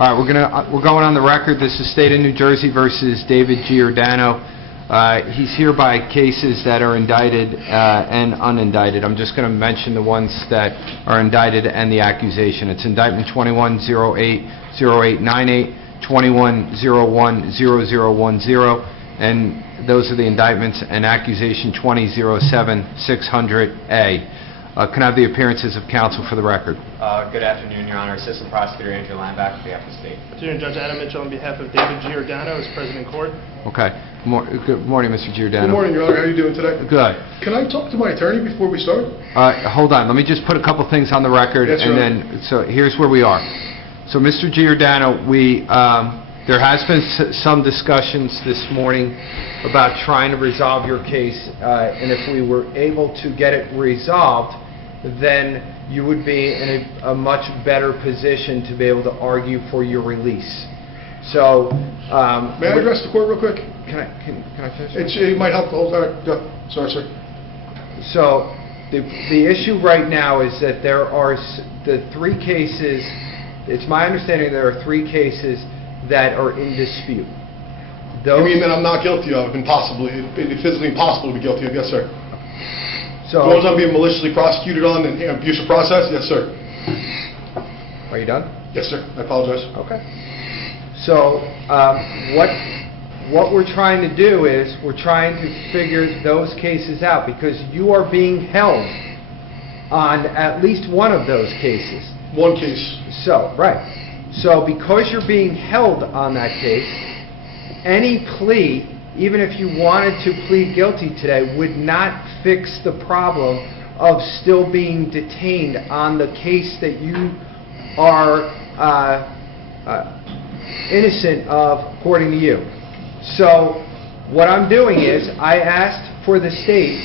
All right, we're going on the record. This is State of New Jersey versus David Giordano. He's here by cases that are indicted and unindicted. I'm just going to mention the ones that are indicted and the accusation. It's indictment 21080898, 21010010, and those are the indictments, and accusation 2007600A. Can I have the appearances of counsel for the record? Good afternoon, Your Honor. Assistant Prosecutor Andrew Lineback on behalf of the state. Judge Adam Mitchell on behalf of David Giordano as President Court. Okay. Good morning, Mr. Giordano. Good morning, Your Honor. How are you doing today? Good. Can I talk to my attorney before we start? Hold on. Let me just put a couple things on the record, Yes, and then, so here's where we are. So, Mr. Giordano, there has been some discussions this morning about trying to resolve your case, and if we were able to get it resolved, then you would be in a much better position to be able to argue for your release. So, may I address the court real quick? Can I finish? It might help the whole time. Sorry, sir. So, the issue right now is that there are the three cases. It's my understanding there are three cases that are in dispute. You mean that I'm not guilty of? It's physically impossible to be guilty of? Yes, sir. So, the ones I'm being maliciously prosecuted on in abuse of process? Yes, sir. Are you done? Yes, sir. I apologize. Okay. So, what we're trying to do is we're trying to figure those cases out, because you are being held on at least one of those cases. One case. So, right. So, because you're being held on that case, any plea, even if you wanted to plead guilty today, would not fix the problem of still being detained on the case that you are innocent of, according to you. So what I'm doing is I asked for the state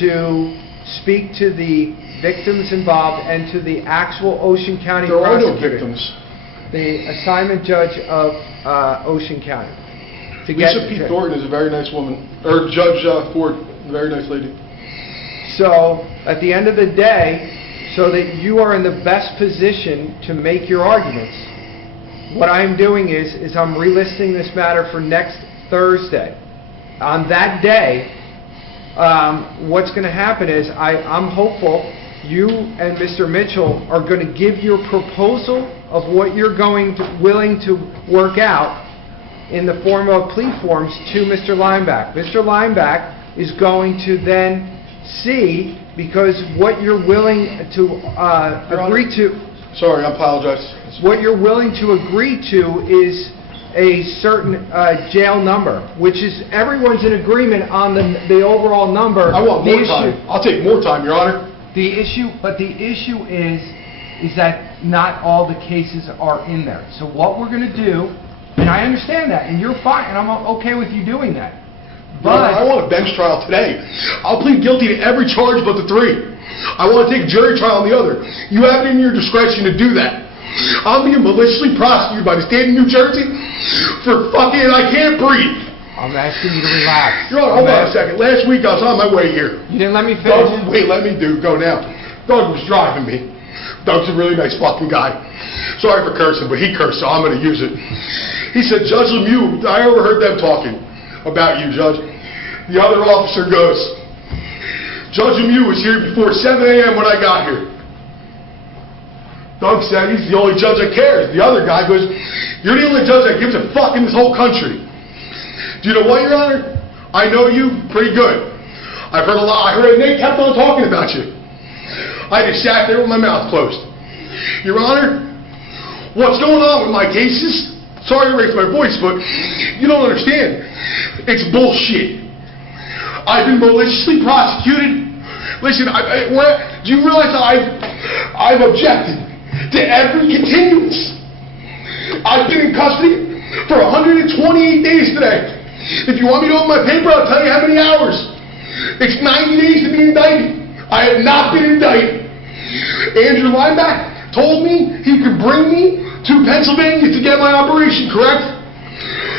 to speak to the victims involved and to the actual Ocean County prosecutor. There are no victims. The assignment judge of Ocean County. Lisa P. Thornton is a very nice woman. Or Judge Ford, a very nice lady. So, at the end of the day, so that you are in the best position to make your arguments, what I'm doing is I'm relisting this matter for next Thursday. On that day, what's going to happen is I'm hopeful you and Mr. Mitchell are going to give your proposal of what you're willing to work out in the form of plea forms to Mr. Lineback. Mr. Lineback is going to then see, because what you're willing to agree to... Sorry, I apologize. What you're willing to agree to is a certain jail number, which is everyone's in agreement on the overall number. I want more time. I'll take more time, Your Honor. The issue is that not all the cases are in there. So what we're going to do, and I understand that, and you're fine, and I'm okay with you doing that. But I want a bench trial today. I'll plead guilty to every charge but the three. I want to take a jury trial on the other. You have it in your discretion to do that. I'm being maliciously prosecuted by the state of New Jersey for fucking, and I can't breathe. I'm asking you to relax. Your Honor, hold on a second. Last week I was on my way here. You didn't let me finish. Wait, let me go now. Doug was driving me. Doug's a really nice fucking guy. Sorry for cursing, but he cursed, so I'm going to use it. He said, Judge Lemieux, I overheard them talking about you, Judge. The other officer goes, Judge Lemieux was here before 7 a.m. when I got here. Doug said he's the only judge that cares. The other guy goes, you're the only judge that gives a fuck in this whole country. Do you know what, Your Honor? I know you pretty good. I've heard a lot. I heard Nate kept on talking about you. I just sat there with my mouth closed. Your Honor, what's going on with my cases? Sorry to raise my voice, but you don't understand. It's bullshit. I've been maliciously prosecuted. Listen, do you realize I've objected to every continuance? I've been in custody for 128 days today. If you want me to open my paper, I'll tell you how many hours. It's 90 days to be indicted. I have not been indicted. Andrew Lineback told me he could bring me to Pennsylvania to get my operation, correct?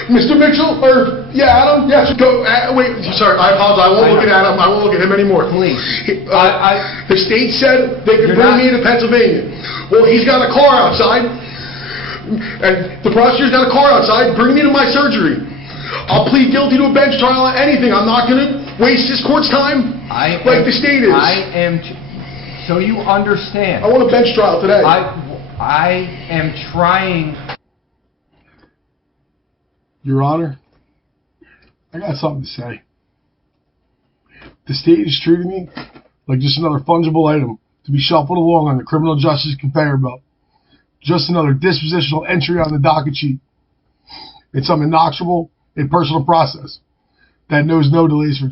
Mr. Mitchell, Adam, yes, go, wait, sorry, I apologize, I won't look at Adam, I won't look at him anymore. Please. The state said they could bring me to Pennsylvania. Well, he's got a car outside. And the prosecutor's got a car outside, bring me to my surgery. I'll plead guilty to a bench trial on anything. I'm not going to waste this court's time like the state is. So you understand. I want a bench trial today. I am trying. Your Honor, I got something to say. The state is treating me like just another fungible item to be shuffled along on the criminal justice conveyor belt. Just another dispositional entry on the docket sheet. It's some inexorable, impersonal process that knows no delays for